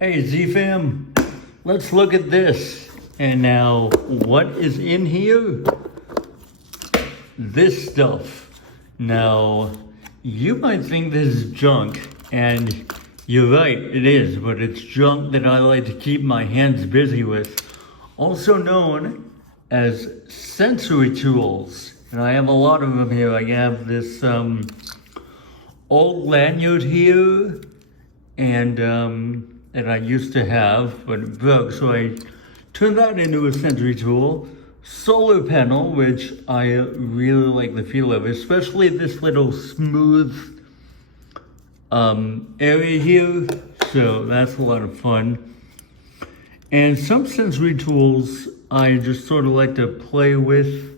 Hey Z-Fam, let's look at this. And now, what is in here? This stuff. Now, you might think this is junk, and you're right, it is, but it's junk that I like to keep my hands busy with, also known as sensory tools. And I have a lot of them here. I have this old lanyard here, and that I used to have, but it broke, so I turned that into a sensory tool. Solar panel, which I really like the feel of, especially this little smooth area here, so that's a lot of fun. And some sensory tools I just sort of like to play with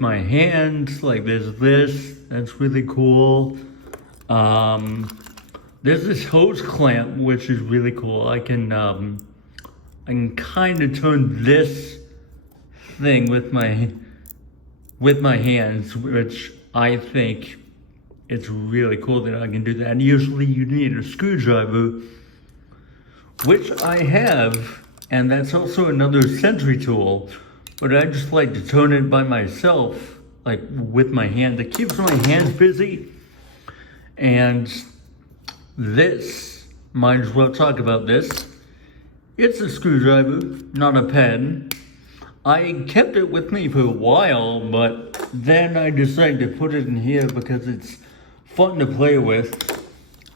my hands, like there's this, that's really cool. There's this hose clamp, which is really cool. I can kind of turn this thing with my hands, which I think it's really cool that I can do that. And usually you need a screwdriver, which I have, and that's also another sensory tool, but I just like to turn it by myself, like with my hand. It keeps my hands busy. And this, might as well talk about this. It's a screwdriver, not a pen. I kept it with me for a while, but then I decided to put it in here because it's fun to play with.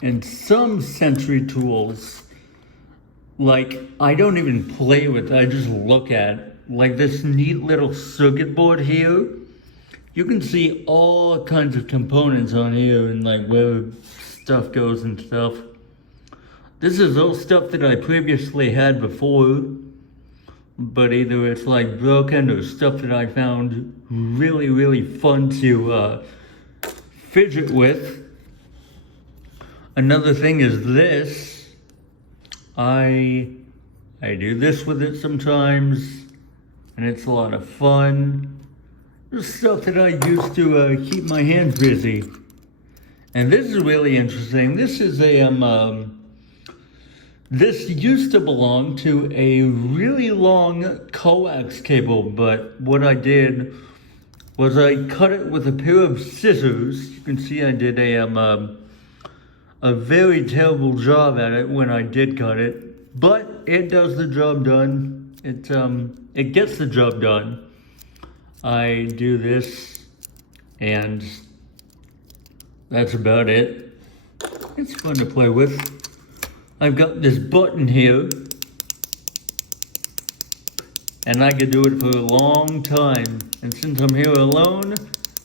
And some sensory tools, like I don't even play with, I just look at. Like this neat little circuit board here. You can see all kinds of components on here and like where stuff goes and stuff. This is all stuff that I previously had before, but either it's like broken or stuff that I found really, really fun to fidget with. Another thing is this. I do this with it sometimes, and it's a lot of fun. There's stuff that I used to keep my hands busy. And this is really interesting. This is a, this used to belong to a really long coax cable, but what I did was I cut it with a pair of scissors. You can see I did a very terrible job at it when I did cut it, but it does the job done. It gets the job done. I do this, and that's about it. It's fun to play with. I've got this button here, and I could do it for a long time. And since I'm here alone,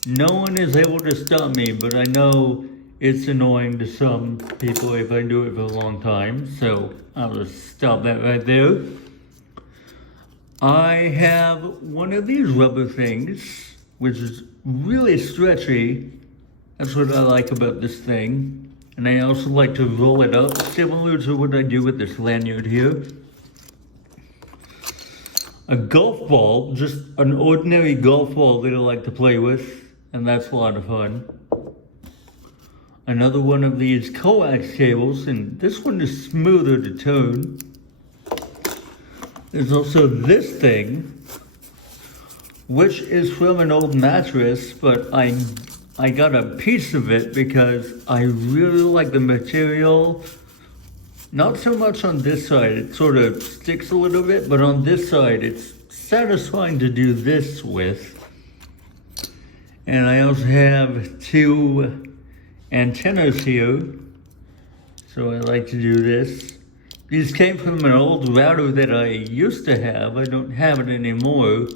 no one is able to stop me, but I know it's annoying to some people if I do it for a long time, so I'll just stop that right there. I have one of these rubber things, which is really stretchy. That's what I like about this thing. And I also like to roll it up, similar to what I do with this lanyard here. A golf ball, just an ordinary golf ball that I like to play with, and that's a lot of fun. Another one of these coax cables, and this one is smoother to turn. There's also this thing, which is from an old mattress, but I got a piece of it because I really like the material. Not so much on this side, it sort of sticks a little bit, but on this side it's satisfying to do this with. And I also have two antennas here, so I like to do this. These came from an old router that I used to have. I don't have it anymore.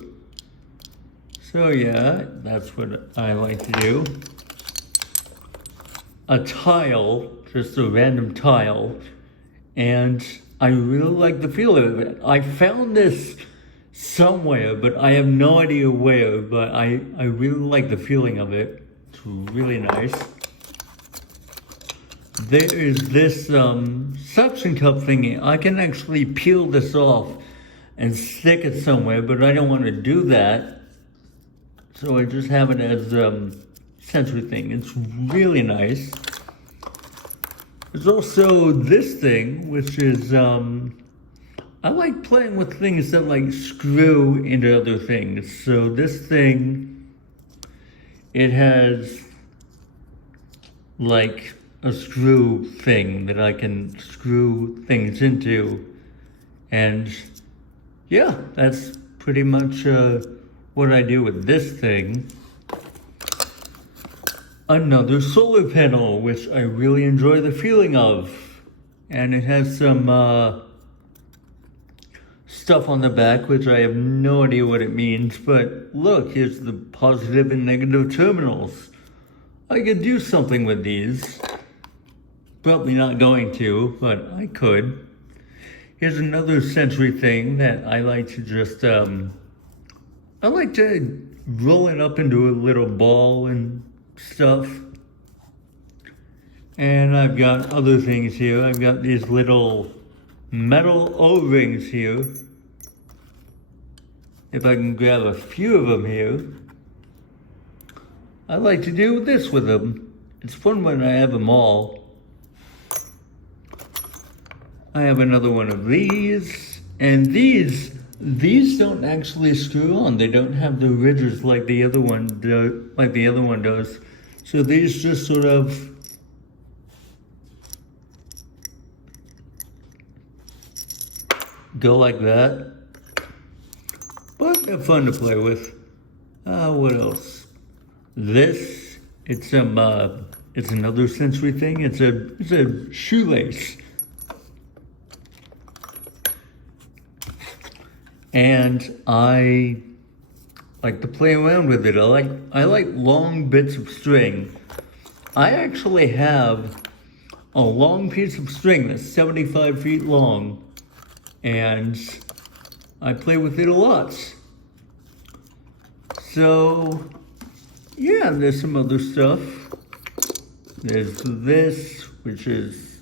So yeah, that's what I like to do. A tile, just a random tile, and I really like the feel of it. I found this somewhere, but I have no idea where, but I really like the feeling of it. It's really nice. There is this suction cup thingy. I can actually peel this off and stick it somewhere, but I don't want to do that. So I just have it as a sensory thing. It's really nice. There's also this thing, which is, I like playing with things that like screw into other things. So this thing, it has like a screw thing that I can screw things into. And yeah, that's pretty much what I do with this thing. Another solar panel, which I really enjoy the feeling of. And it has some stuff on the back, which I have no idea what it means. But look, here's the positive and negative terminals. I could do something with these. Probably not going to, but I could. Here's another Sentry thing that I like to just, I like to roll it up into a little ball and stuff. And I've got other things here. I've got these little metal O-rings here. If I can grab a few of them here. I like to do this with them. It's fun when I have them all. I have another one of these. And these don't actually screw on. They don't have the ridges like the other one does. So these just sort of go like that. But they're fun to play with. What else? This, it's another Sentry thing. It's a shoelace. And I like to play around with it. I like long bits of string. I actually have a long piece of string that's 75 feet long, and I play with it a lot. So, yeah, there's some other stuff. There's this, which is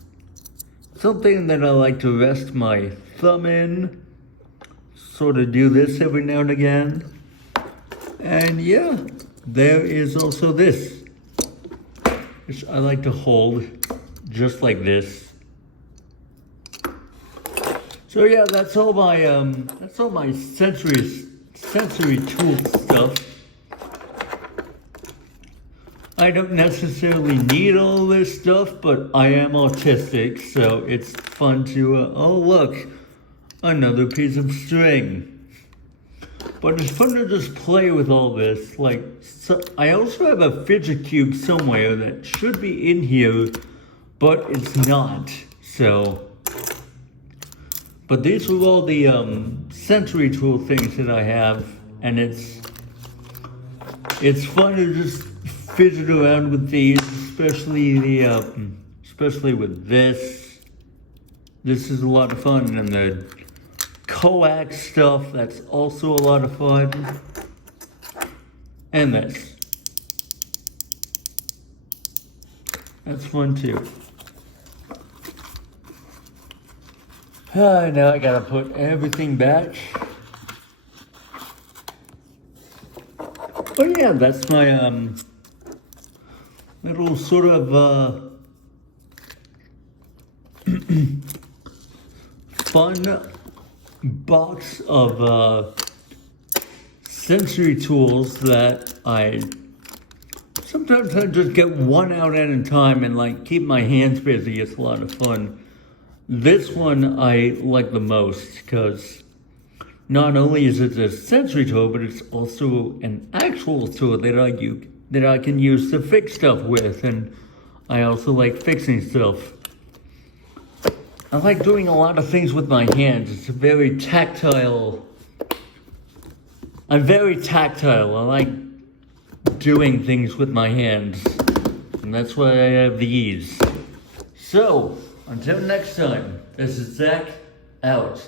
something that I like to rest my thumb in. Sort of do this every now and again. And yeah, there is also this, which I like to hold just like this. So yeah, that's all my sensory tool stuff. I don't necessarily need all this stuff, but I am autistic, so it's fun to, oh look, another piece of string. But it's fun to just play with all this. So I also have a fidget cube somewhere that should be in here, but it's not. So, but these are all the Sentry tool things that I have, and it's fun to just fidget around with these, especially with this. This is a lot of fun, and the coax stuff, that's also a lot of fun. And this. That's fun too. Now I gotta put everything back. But yeah, that's my little sort of fun box of Sentry tools that sometimes I just get one out at a time and like keep my hands busy. It's a lot of fun. This one I like the most because not only is it a Sentry tool, but it's also an actual tool that I can use to fix stuff with, and I also like fixing stuff. I like doing a lot of things with my hands. It's a very tactile. I'm very tactile. I like doing things with my hands. And that's why I have these. So, until next time, this is Zach, out.